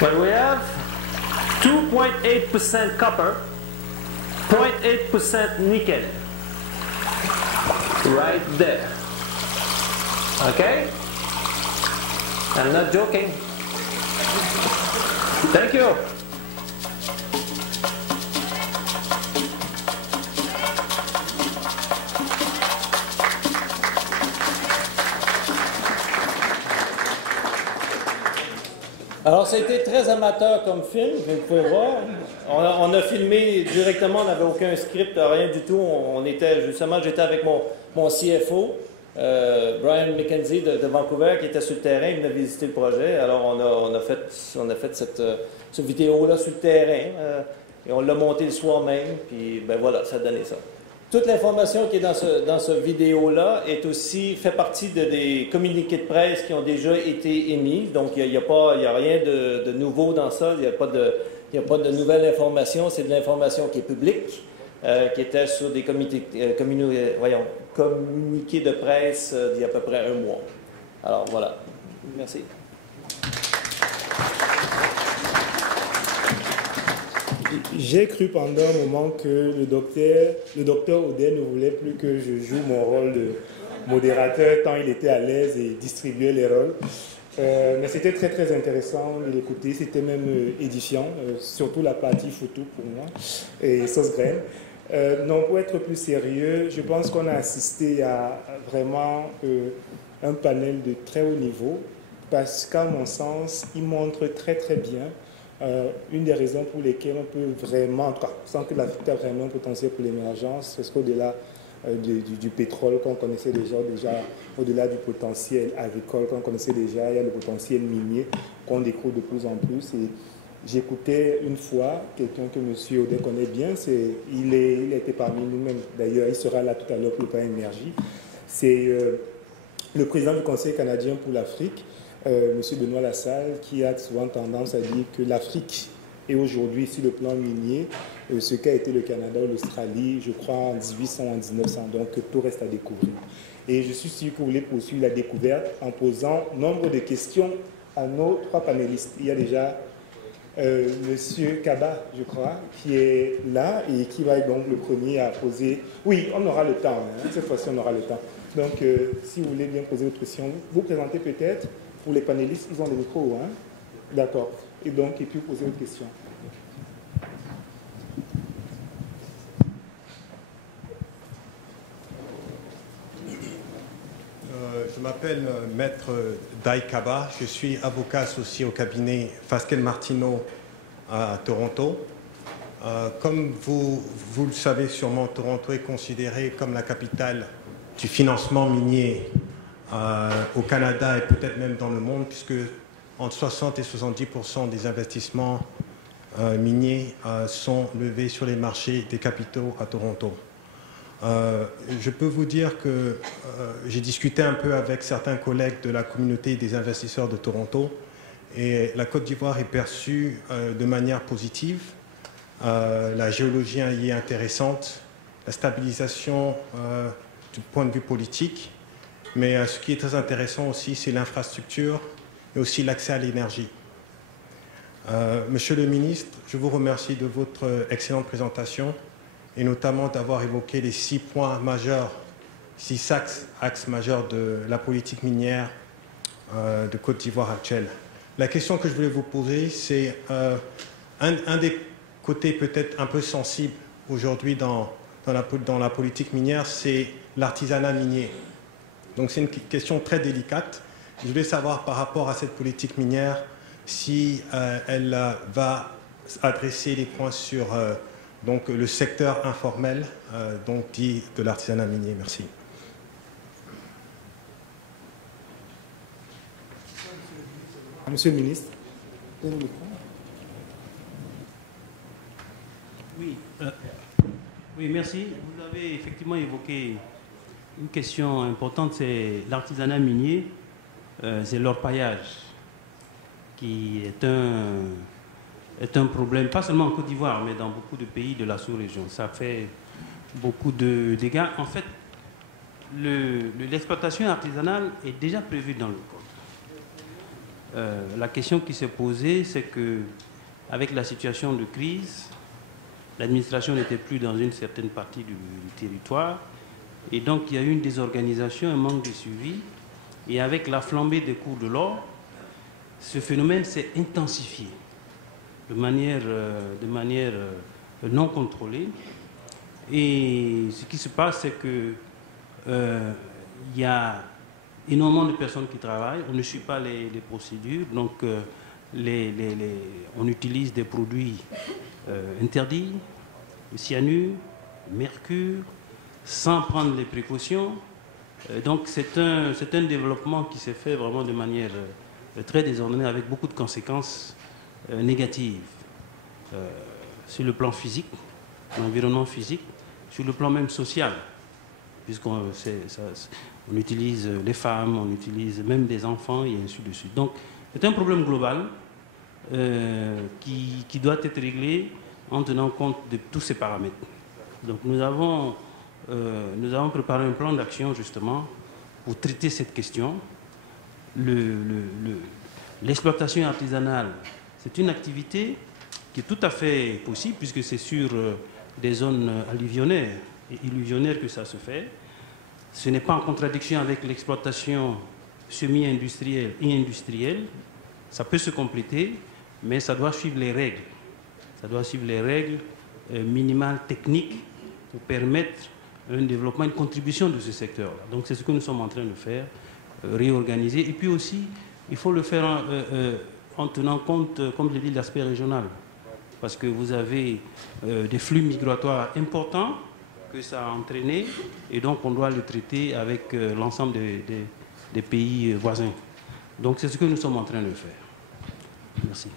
But we have 2.8% copper, 0.8% nickel. Right there. Okay? I'm not joking. Thank you. Alors, ça a été très amateur comme film, vous pouvez voir. On a filmé directement, on n'avait aucun script, rien du tout. On était, justement, j'étais avec mon CFO, Brian McKenzie de Vancouver, qui était sur le terrain, il venait visiter le projet. Alors, on a fait cette vidéo-là sur le terrain, et on l'a monté le soir même, puis ben voilà, ça a donné ça. Toute l'information qui est dans ce vidéo-là fait partie des communiqués de presse qui ont déjà été émis. Donc, il n'y a rien de nouveau dans ça. Il n'y a pas de nouvelle information. C'est de l'information qui est publique, qui était sur des communiqués de presse d'il y a à peu près un mois. Alors, voilà. Merci. J'ai cru pendant un moment que le docteur Audet ne voulait plus que je joue mon rôle de modérateur tant il était à l'aise et distribuait les rôles. Mais c'était très très intéressant de l'écouter, c'était même édifiant, surtout la partie photo pour moi et sauce graine. Non, pour être plus sérieux, je pense qu'on a assisté à vraiment un panel de très haut niveau parce qu'à mon sens, il montre très très bien une des raisons pour lesquelles on peut vraiment, en tout cas, sans que l'Afrique a vraiment un potentiel pour l'émergence, parce qu'au-delà du pétrole qu'on connaissait déjà au-delà du potentiel agricole qu'on connaissait déjà, il y a le potentiel minier qu'on découvre de plus en plus. Et j'écoutais une fois quelqu'un que M. Audet connaît bien, il était parmi nous-mêmes, d'ailleurs, il sera là tout à l'heure pour le plan énergie. C'est le président du Conseil canadien pour l'Afrique, M. Benoît Lassalle, qui a souvent tendance à dire que l'Afrique est aujourd'hui, sur le plan minier, ce qu'a été le Canada ou l'Australie, je crois, en 1800 ou en 1900. Donc, tout reste à découvrir. Et je suis sûr que vous voulez poursuivre la découverte en posant nombre de questions à nos trois panélistes. Il y a déjà M. Kaba, je crois, qui est là et qui va être donc le premier à poser. Oui, on aura le temps. Hein. Cette fois-ci, on aura le temps. Donc, si vous voulez bien poser votre question, vous présentez peut-être. Pour les panélistes, ils ont des micros, hein? D'accord. Et puis poser une question. Je m'appelle Maître Dai Kaba. Je suis avocat associé au cabinet Fasquelle Martineau à Toronto. Comme vous le savez sûrement, Toronto est considérée comme la capitale du financement minier au Canada et peut-être même dans le monde, puisque entre 60 et 70% des investissements miniers sont levés sur les marchés des capitaux à Toronto. Je peux vous dire que j'ai discuté un peu avec certains collègues de la communauté des investisseurs de Toronto et la Côte d'Ivoire est perçue de manière positive. La géologie y est intéressante, la stabilisation du point de vue politique. Mais ce qui est très intéressant aussi, c'est l'infrastructure et aussi l'accès à l'énergie. Monsieur le ministre, je vous remercie de votre excellente présentation et notamment d'avoir évoqué les 6 points majeurs, 6 axes majeurs de la politique minière de Côte d'Ivoire actuelle. La question que je voulais vous poser, c'est un des côtés peut-être un peu sensibles aujourd'hui dans la politique minière, c'est l'artisanat minier. Donc c'est une question très délicate. Je voulais savoir par rapport à cette politique minière si elle va adresser les points sur donc, le secteur informel, donc dit de l'artisanat minier. Merci. Monsieur le ministre. Oui, oui, merci. Vous avez effectivement évoqué une question importante, c'est l'artisanat minier, c'est l'orpaillage, qui est un problème, pas seulement en Côte d'Ivoire, mais dans beaucoup de pays de la sous-région. Ça fait beaucoup de dégâts. En fait, l'exploitation artisanale est déjà prévue dans le code. la question qui s'est posée, c'est que avec la situation de crise, l'administration n'était plus dans une certaine partie du territoire. Et donc, il y a eu une désorganisation, un manque de suivi. Et avec la flambée des cours de l'or, ce phénomène s'est intensifié de manière non contrôlée. Et ce qui se passe, c'est que il y a énormément de personnes qui travaillent. On ne suit pas les procédures. Donc, on utilise des produits interdits, le cyanure, le mercure, sans prendre les précautions. Donc c'est un développement qui s'est fait vraiment de manière très désordonnée, avec beaucoup de conséquences négatives sur le plan physique, l'environnement physique, sur le plan même social, puisqu'on utilise les femmes, on utilise même des enfants et ainsi de suite. Donc c'est un problème global qui doit être réglé en tenant compte de tous ces paramètres. Donc nous avons préparé un plan d'action justement pour traiter cette question. L'exploitation artisanale, c'est une activité qui est tout à fait possible puisque c'est sur des zones alluvionnaires et illuvionnaires que ça se fait. Ce n'est pas en contradiction avec l'exploitation semi-industrielle et industrielle. Ça peut se compléter, mais ça doit suivre les règles. Ça doit suivre les règles minimales techniques pour permettre un développement, une contribution de ce secteur-là. Donc c'est ce que nous sommes en train de faire, réorganiser. Et puis aussi, il faut le faire en tenant compte, comme je l'ai dit, de l'aspect régional. Parce que vous avez des flux migratoires importants que ça a entraîné, et donc on doit le traiter avec l'ensemble des pays voisins. Donc c'est ce que nous sommes en train de faire. Merci.